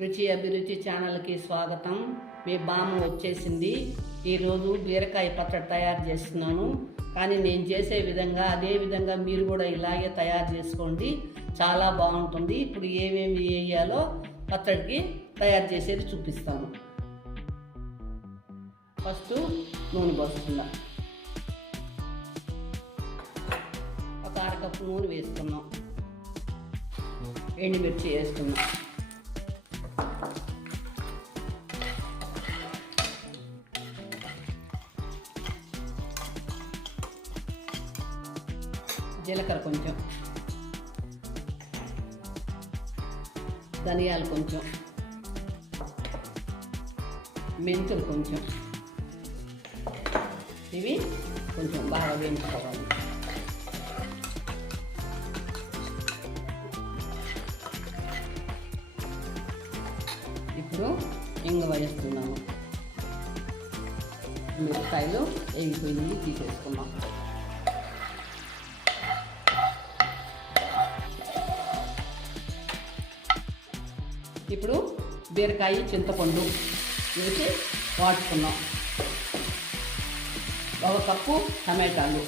రుచి అభిరుచి ఛానల్కి స్వాగతం. మీ బామ్మ వచ్చేసింది. ఈరోజు బీరకాయ పచ్చడి తయారు చేస్తున్నాను. కానీ నేను చేసే విధంగా అదే విధంగా మీరు కూడా ఇలాగే తయారు చేసుకోండి, చాలా బాగుంటుంది. ఇప్పుడు ఏమేమి వేయాలో పచ్చడికి తయారు చేసేది చూపిస్తాను. ఫస్ట్ నూనె పోసుకుందాం. ఒక అరకప్పు నూనె వేసుకున్నాం. ఎండుమిర్చి వేసుకున్నాం. జీలకర్ర కొంచెం, ధనియాలు కొంచెం, మెంతులు కొంచెం. ఇవి కొంచెం బాగా వేయించుకోవాలి. ఇప్పుడు ఇంగువ వేస్తున్నాము. మిరపకాయలు వేగిపోయింది, తీసేసుకున్నాం. ఇప్పుడు బీరకాయ చింతపండు వేసి వాడుకున్నాం. ఒక కప్పు టమాటాలు,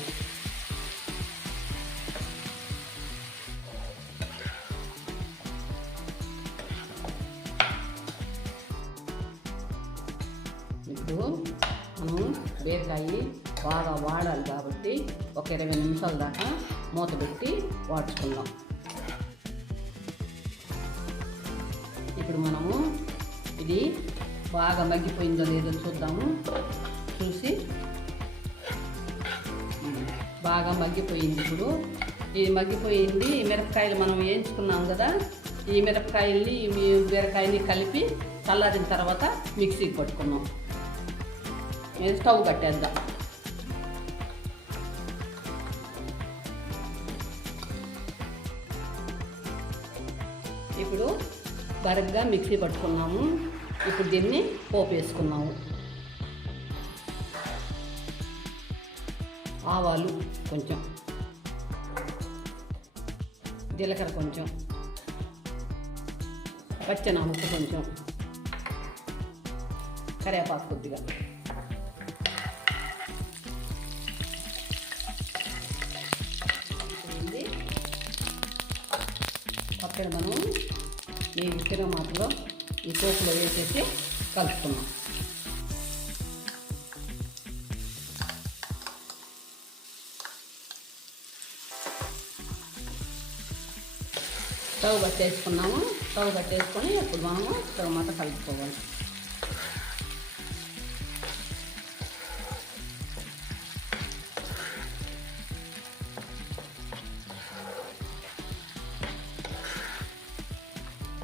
ఇప్పుడు మనం బీరకాయ బాగా వాడాలి కాబట్టి ఒక 20 నిమిషాల దాకా మూత పెట్టి వాడుచుకుందాం. ఇప్పుడు మనము ఇది బాగా మగ్గిపోయిందో లేదో చూద్దాము. చూసి బాగా మగ్గిపోయింది. ఇప్పుడు ఇది మగ్గిపోయింది. మిరపకాయలు మనం వేయించుకున్నాం కదా, ఈ మిరపకాయల్ని బీరకాయని కలిపి చల్లారిన తర్వాత మిక్సీకి పట్టుకున్నాం. స్టవ్ కట్టేద్దాం. ఇప్పుడు బరగ్గా మిక్సీ పట్టుకున్నాము. ఇప్పుడు దీన్ని పోపు వేసుకున్నాము. ఆవాలు కొంచెం, జీలకర్ర కొంచెం, పచ్చెనపప్పు కొంచెం, కరివేపాకు కొద్దిగా, పచ్చడి మనం ఈ తిరగమాతలో ఈ పోపులో వేసేసి కలుపుకున్నాం. స్టవ్ కట్టేసుకున్నాము. స్టవ్ కట్టేసుకొని ఇప్పుడు మనము తిరగమాత కలుపుకోవాలి.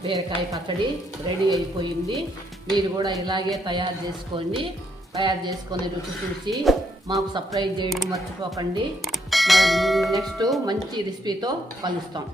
బీరకాయ పచ్చడి రెడీ అయిపోయింది. మీరు కూడా ఇలాగే తయారు చేసుకోండి. తయారు చేసుకొని రుచి చూసి మాకు సబ్స్క్రైబ్ చేయడం మర్చిపోకండి. నెక్స్ట్ మంచి రెసిపీతో కలుస్తాం.